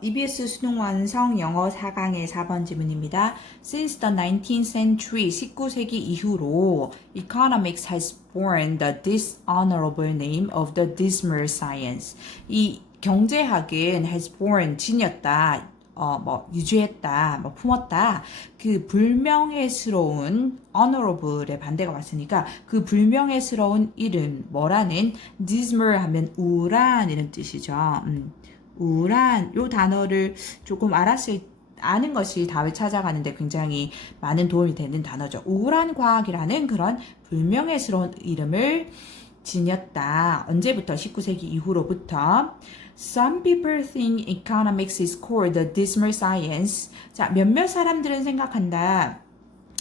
EBS 수능 완성 영어 4강의 4번 질문입니다. Since the 19th century, 19세기 이후로 economics has borne the dishonorable name of the dismal science. 이 경제학은 has borne, 지녔다, 유지했다, 품었다. 그 불명예스러운 honorable의 반대가 왔으니까 그 불명예스러운 이름, 뭐라는 dismal 하면 우울한 이런 뜻이죠. 우울한 요 단어를 조금 아는 것이 답을 찾아가는데 굉장히 많은 도움이 되는 단어죠. 우울한 과학이라는 그런 불명예스러운 이름을 지녔다. 언제부터? 19세기 이후로부터. Some people think economics is called the dismal science. 자, 몇몇 사람들은 생각한다.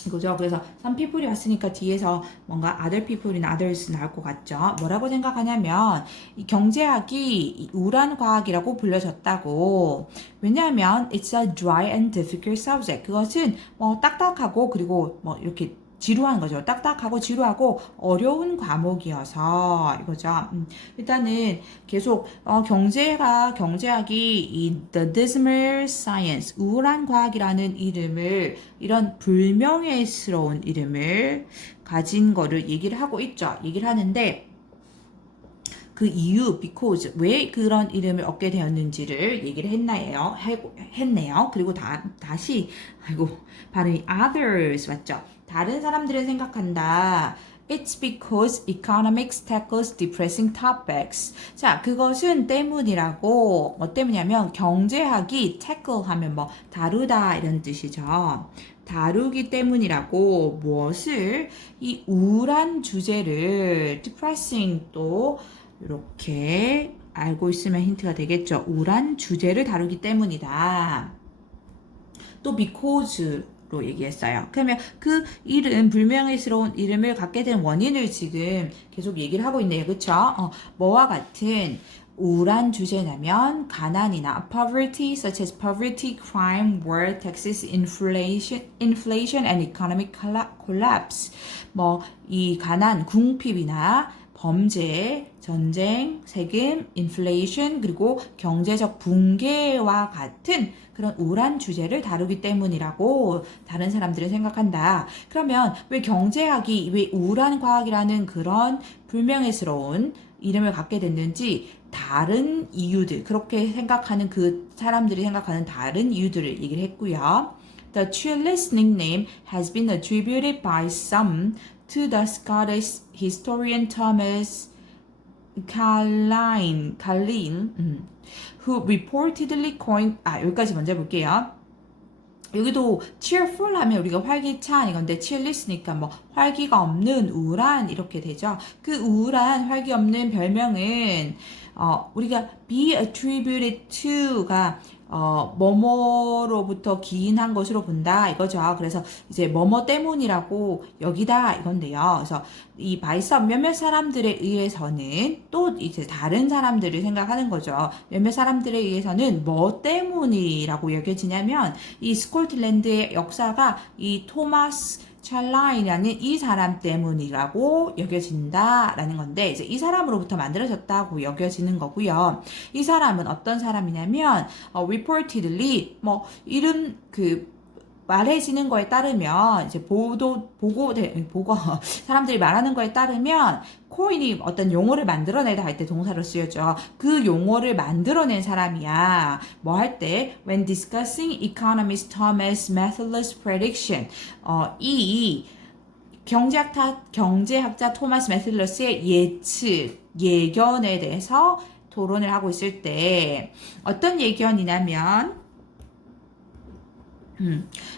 이거죠. 그래서 some people이 왔으니까 뒤에서 뭔가 other people이나 others 나올 것 같죠. 뭐라고 생각하냐면 이 경제학이 우울한 과학이라고 불려졌다고. 왜냐하면 it's a dry and difficult subject. 그것은 딱딱하고 그리고 이렇게 지루한 거죠. 딱딱하고 지루하고 어려운 과목이어서 이거죠. 일단은 계속 경제학이 이 The Dismal Science, 우울한 과학이라는 이름을, 이런 불명예스러운 이름을 가진 거를 얘기를 하고 있죠. 얘기를 하는데 그 이유, because, 왜 그런 이름을 얻게 되었는지를 얘기를 했네요. 그리고 다시, 발음이 others, 맞죠? 다른 사람들은 생각한다. It's because economics tackles depressing topics. 자, 그것은 때문이라고, 뭐 때문이냐면, 경제학이 tackle 하면 다루다 이런 뜻이죠. 다루기 때문이라고 무엇을? 이 우울한 주제를 depressing 또 이렇게 알고 있으면 힌트가 되겠죠. 우울한 주제를 다루기 때문이다. 또 because로 얘기했어요. 그러면 그 이름, 불명예스러운 이름을 갖게 된 원인을 지금 계속 얘기를 하고 있네요. 그쵸? 뭐와 같은 우울한 주제냐면 가난이나 poverty, such as poverty, crime, war, taxes, inflation and economic collapse. 이 가난, 궁핍이나 범죄, 전쟁, 세금, 인플레이션, 그리고 경제적 붕괴와 같은 그런 우울한 주제를 다루기 때문이라고 다른 사람들은 생각한다. 그러면 왜 경제학이 왜 우울한 과학이라는 그런 불명예스러운 이름을 갖게 됐는지 다른 이유들, 그렇게 생각하는 그 사람들이 생각하는 다른 이유들을 얘기를 했고요. The cheerless nickname has been attributed by some to the Scottish historian Thomas Carlyle, who reportedly coined, 여기까지 먼저 볼게요. 여기도 cheerful 하면 우리가 활기찬 이건데 cheerless니까 활기가 없는, 우울한 이렇게 되죠. 그 우울한, 활기 없는 별명은 우리가 be attributed to가 뭐뭐로부터 기인한 것으로 본다 이거죠. 그래서 이제 뭐뭐 때문이라고 여기다 이건데요. 그래서 이 by some 몇몇 사람들에 의해서는 또 이제 다른 사람들을 생각하는 거죠. 몇몇 사람들에 의해서는 뭐 때문이라고 여겨지냐면 이 스코틀랜드의 역사가 이 토마스 찰라이라는 이 사람 때문이라고 여겨진다라는 건데 이제 이 사람으로부터 만들어졌다고 여겨지는 거고요. 이 사람은 어떤 사람이냐면 reportedly 이름 말해지는 거에 따르면 이제 보고 사람들이 말하는 거에 따르면 코인이 어떤 용어를 만들어내다 할 때 동사로 쓰여져. 그 용어를 만들어낸 사람이야. 할 때 when discussing economist Thomas Malthus prediction 이 경제학자 토마스 매틀러스의 예견에 대해서 토론을 하고 있을 때 어떤 예견이냐면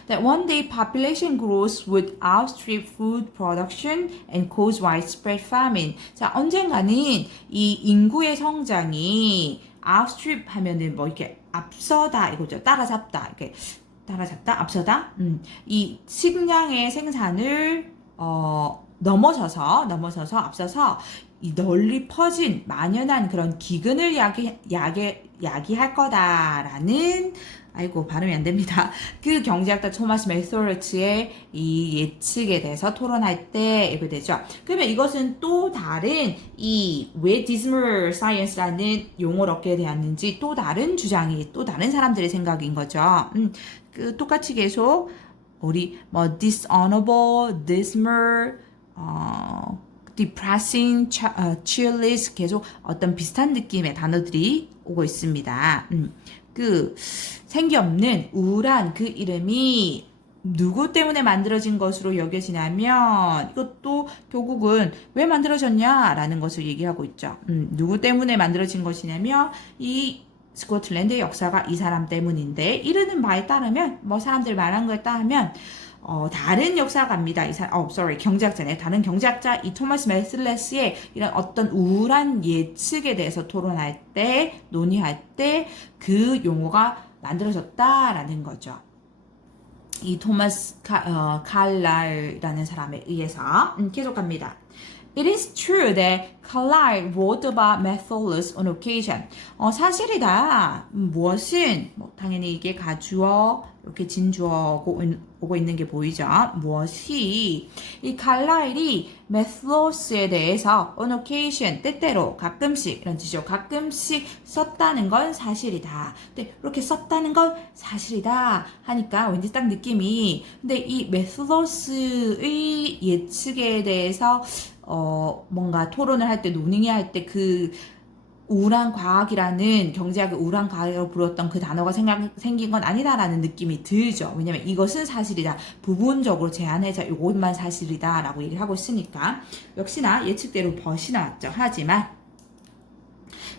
that one day population growth would outstrip food production and cause widespread famine. 자, 언젠가는 이 인구의 성장이 outstrip 하면은 이렇게 앞서다 이거죠. 따라잡다. 이렇게 따라잡다, 앞서다. 이 식량의 생산을 넘어서서 앞서서 이 널리 퍼진 만연한 그런 기근을 야기할 거다라는 아이고 발음이 안 됩니다. 그 경제학자 토마스 메소르츠의 이 예측에 대해서 토론할 때 이렇게 되죠. 그러면 이것은 또 다른 이 왜 dismal science라는 용어를 얻게 되었는지 또 다른 주장이 또 다른 사람들의 생각인 거죠. 그 똑같이 계속 우리 뭐 dishonorable, dismal, depressing, cheerless 계속 어떤 비슷한 느낌의 단어들이 오고 있습니다. 그 생기 없는 우울한 그 이름이 누구 때문에 만들어진 것으로 여겨지냐면 이것도 결국은 왜 만들어졌냐라는 것을 얘기하고 있죠. 누구 때문에 만들어진 것이냐면 이 스코틀랜드의 역사가 이 사람 때문인데 이르는 바에 따르면 뭐 사람들 말한 거에 따르면 다른 역사가입니다. 경제학자네. 다른 경제학자 이 토마스 메슬레스의 이런 어떤 우울한 예측에 대해서 토론할 때, 논의할 때 그 용어가 만들어졌다라는 거죠. 이 토마스 칼라일이라는 사람에 의해서 계속 갑니다. It is true that Carlyle wrote about Methodus on occasion. 사실이다. 무엇은 당연히 이게 가주어 이렇게 진주어 오고 있는 게 보이죠. 무엇이 이 칼라일이 Methodus에 대해서 on occasion 때때로 가끔씩 이런 뜻이죠. 가끔씩 썼다는 건 사실이다. 근데 이렇게 썼다는 건 사실이다 하니까 왠지 딱 느낌이 근데 이 Methodus의 예측에 대해서 뭔가 토론을 할 때, 논의할 때 그 우울한 과학이라는 경제학의 우울한 과학이라고 불렀던 그 단어가 생긴 건 아니다라는 느낌이 들죠. 왜냐면 이것은 사실이다. 부분적으로 제한해서 이것만 사실이다 라고 얘기를 하고 있으니까 역시나 예측대로 벗이 나왔죠. 하지만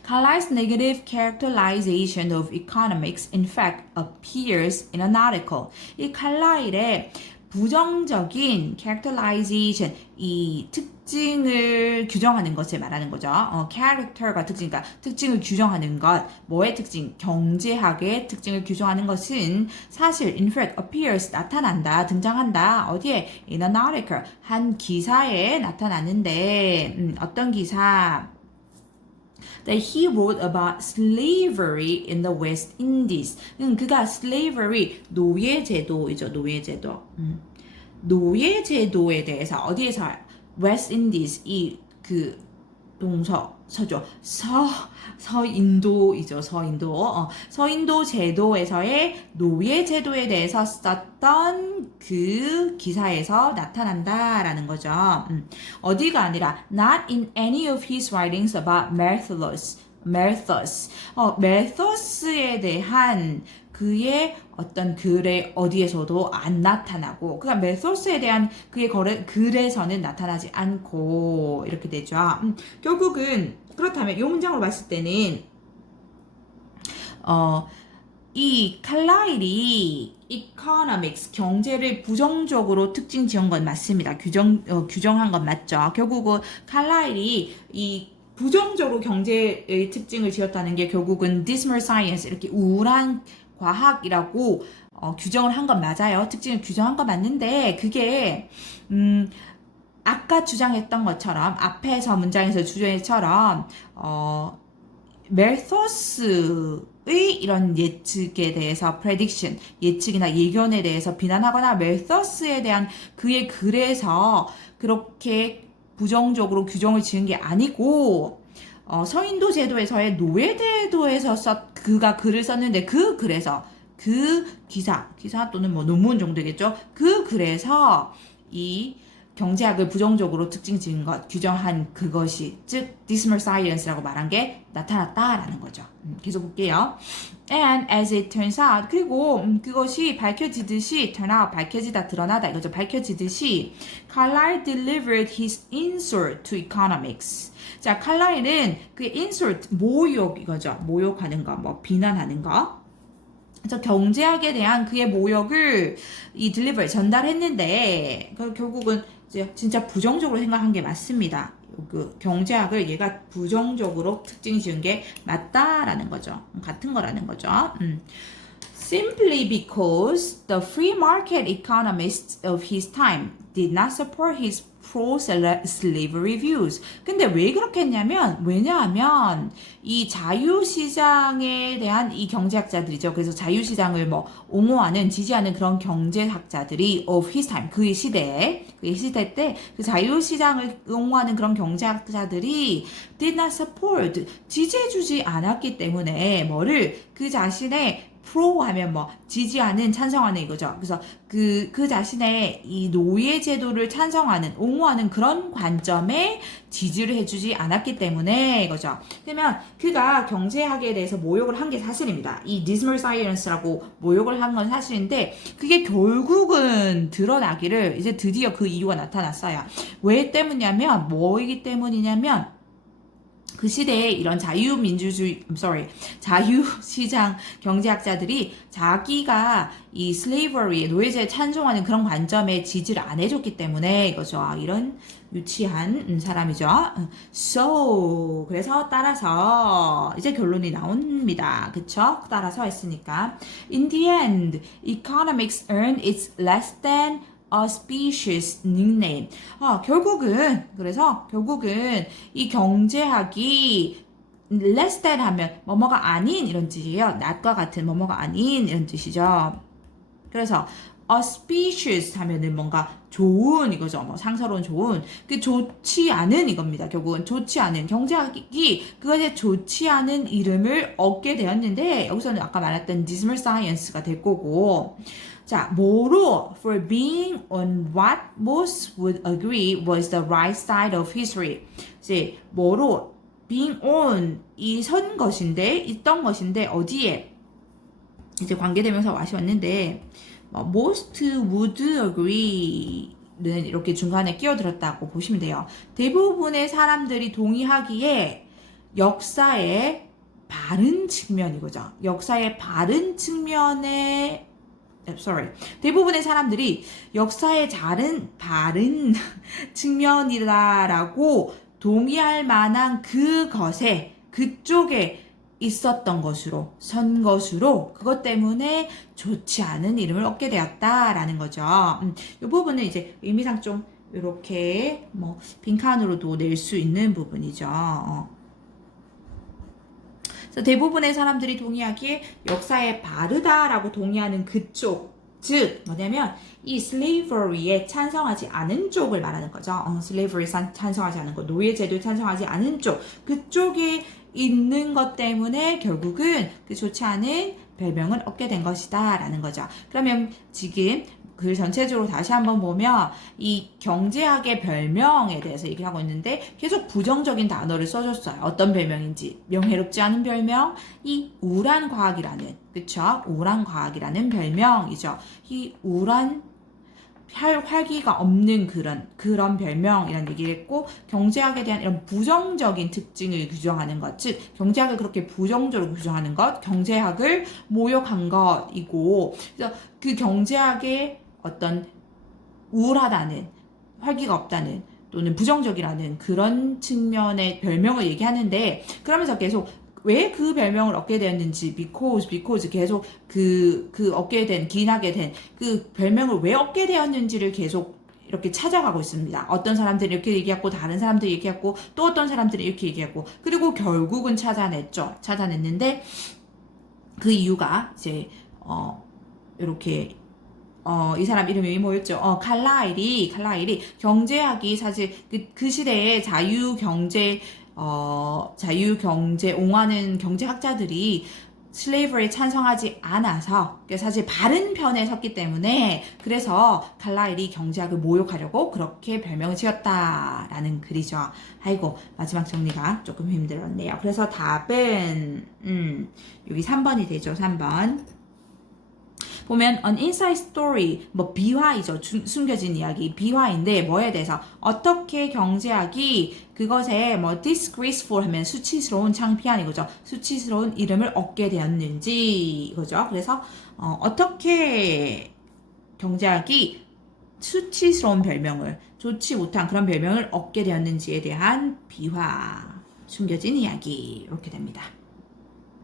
Carlyle's negative characterization of economics in fact appears in an article. 이 칼라일의 부정적인 characterization, 이 특징을 규정하는 것을 말하는 거죠. character가 특징, 그러니까 특징을 규정하는 것, 뭐의 특징? 경제학의 특징을 규정하는 것은 사실 in fact appears 나타난다, 등장한다. 어디에? in an article, 한 기사에 나타나는데 어떤 기사? That he wrote about slavery in the West Indies. 그가 slavery, 노예제도이죠, 노예제도. 노예제도에 대해서 어디에서 West Indies 그 서죠. 서인도이죠. 서인도 제도에서의 노예 제도에 대해서 썼던 그 기사에서 나타난다라는 거죠. 어디가 아니라 not in any of his writings about Malthus. 멜서스에 대한 그의 어떤 글에 어디에서도 안 나타나고, 그러니까 멜서스에 대한 그의 글에서는 나타나지 않고 이렇게 되죠. 결국은 그렇다면 이 문장으로 봤을 때는 이 칼라일이 economics 경제를 부정적으로 특징 지은 건 맞습니다. 규정한 건 맞죠. 결국은 칼라일이 이 부정적으로 경제의 특징을 지었다는 게 결국은 dismal science 이렇게 우울한 과학이라고 규정을 한 건 맞아요. 특징을 규정한 건 맞는데 그게 아까 주장했던 것처럼 앞에서 문장에서 주장처럼 멜서스의 이런 예측에 대해서 prediction 예측이나 예견에 대해서 비난하거나 멜서스에 대한 그의 글에서 그렇게 부정적으로 규정을 지은 게 아니고 서인도 제도에서의 노예 제도에서 그가 글을 썼는데 그 글에서 그 기사 또는 뭐 논문 정도겠죠. 그 글에서 이 경제학을 부정적으로 특징 지은 것, 규정한 그것이 즉 dismal science라고 말한 게 나타났다라는 거죠. 계속 볼게요. And as it turns out, 그리고 그것이 밝혀지듯이 turn out, 밝혀지다, 드러나다 이거죠. 밝혀지듯이 Carlyle delivered his insult to economics. 자, 칼라일은 그 insult, 모욕 이거죠. 모욕하는 거, 뭐 비난하는 거. 그래서 경제학에 대한 그의 모욕을 이 deliver 전달했는데 결국은 이제 진짜 부정적으로 생각한 게 맞습니다. 그 경제학을 얘가 부정적으로 특징 지은 게 맞다라는 거죠. 같은 거라는 거죠. Simply because the free market economists of his time did not support his pro-slavery views. 근데 왜 그렇게 했냐면, 왜냐하면 이 자유시장에 대한 이 경제학자들이죠. 그래서 자유시장을 뭐 옹호하는, 지지하는 그런 경제학자들이 of his time, 그의 시대 때 그 자유시장을 옹호하는 그런 경제학자들이 did not support, 지지해주지 않았기 때문에 뭐를 그 자신의 프로 하면 뭐 지지하는 찬성하는 이거죠. 그래서 그 자신의 이 노예 제도를 찬성하는 옹호하는 그런 관점에 지지를 해주지 않았기 때문에 이거죠. 그러면 그가 경제학에 대해서 모욕을 한 게 사실입니다. 이 dismal science라고 모욕을 한 건 사실인데 그게 결국은 드러나기를 이제 드디어 그 이유가 나타났어요. 왜 때문이냐면 뭐이기 때문이냐면 그 시대에 이런 자유시장 경제학자들이 자기가 이 slavery, 노예제에 찬송하는 그런 관점에 지지를 안 해줬기 때문에 이거죠. 이런 유치한 사람이죠. So, 그래서 따라서 이제 결론이 나옵니다. 그쵸? 따라서 했으니까. In the end, economics earned its less than auspicious nickname. 결국은 이 경제학이 less than 하면 뭐뭐가 아닌 이런 뜻이에요. not과 같은 뭐뭐가 아닌 이런 뜻이죠. 그래서 auspicious 하면은 뭔가 좋은 이거죠. 뭐 상사로운 좋은 그 좋지 않은 이겁니다. 결국은 좋지 않은 경제학이 그것에 좋지 않은 이름을 얻게 되었는데 여기서는 아까 말했던 dismal science가 될 거고 자, 뭐로 for being on what most would agree was the right side of history. 이제 뭐로 being on 이 선 것인데 있던 것인데 어디에 이제 관계되면서 왔는데 most would agree는 이렇게 중간에 끼어들었다고 보시면 돼요. 대부분의 사람들이 동의하기에 역사의 바른 측면이고죠. 역사의 바른 측면에 대부분의 사람들이 역사의 바른 측면이다라고 동의할 만한 그것에 그쪽에 있었던 것으로 선 것으로 그것 때문에 좋지 않은 이름을 얻게 되었다라는 거죠. 이 부분은 이제 의미상 좀 이렇게 뭐 빈칸으로도 낼 수 있는 부분이죠. 대부분의 사람들이 동의하기에 역사에 바르다라고 동의하는 그쪽, 즉 뭐냐면 이 slavery에 찬성하지 않은 쪽을 말하는 거죠. slavery에 찬성하지 않은 것, 노예제도에 찬성하지 않은 쪽, 그쪽에 있는 것 때문에 결국은 그 좋지 않은 별명을 얻게 된 것이다 라는 거죠. 그러면 지금 글 전체적으로 다시 한번 보면 이 경제학의 별명에 대해서 얘기를 하고 있는데 계속 부정적인 단어를 써줬어요. 어떤 별명인지. 명예롭지 않은 별명, 이 우울한 과학이라는, 그쵸? 우울한 과학이라는 별명이죠. 이 우울한 활기가 없는 그런 별명이라는 얘기를 했고, 경제학에 대한 이런 부정적인 특징을 규정하는 것, 즉, 경제학을 그렇게 부정적으로 규정하는 것, 경제학을 모욕한 것이고, 그래서 그 경제학의 어떤 우울하다는, 활기가 없다는, 또는 부정적이라는 그런 측면의 별명을 얘기하는데, 그러면서 계속 왜 그 별명을 얻게 되었는지, because 계속 기인하게 된 그 별명을 왜 얻게 되었는지를 계속 이렇게 찾아가고 있습니다. 어떤 사람들이 이렇게 얘기했고, 다른 사람들이 얘기했고, 또 어떤 사람들이 이렇게 얘기했고, 그리고 결국은 찾아냈는데, 그 이유가 이제, 이렇게, 이 사람 이름이 뭐였죠? 칼라일이 경제학이 사실 그 시대에 자유경제 옹호하는 경제학자들이 슬레이버리에 찬성하지 않아서 사실 바른 편에 섰기 때문에 그래서 칼라일이 경제학을 모욕하려고 그렇게 별명을 지었다라는 글이죠. 아이고 마지막 정리가 조금 힘들었네요. 그래서 답은 여기 3번이 되죠. 3번. 보면 an inside story 뭐 비화이죠. 숨겨진 이야기 비화인데 뭐에 대해서 어떻게 경제학이 그것에 뭐 disgraceful 하면 수치스러운 창피한 이거죠. 수치스러운 이름을 얻게 되었는지 이거죠. 그래서 어떻게 경제학이 수치스러운 별명을 좋지 못한 그런 별명을 얻게 되었는지에 대한 비화 숨겨진 이야기 이렇게 됩니다.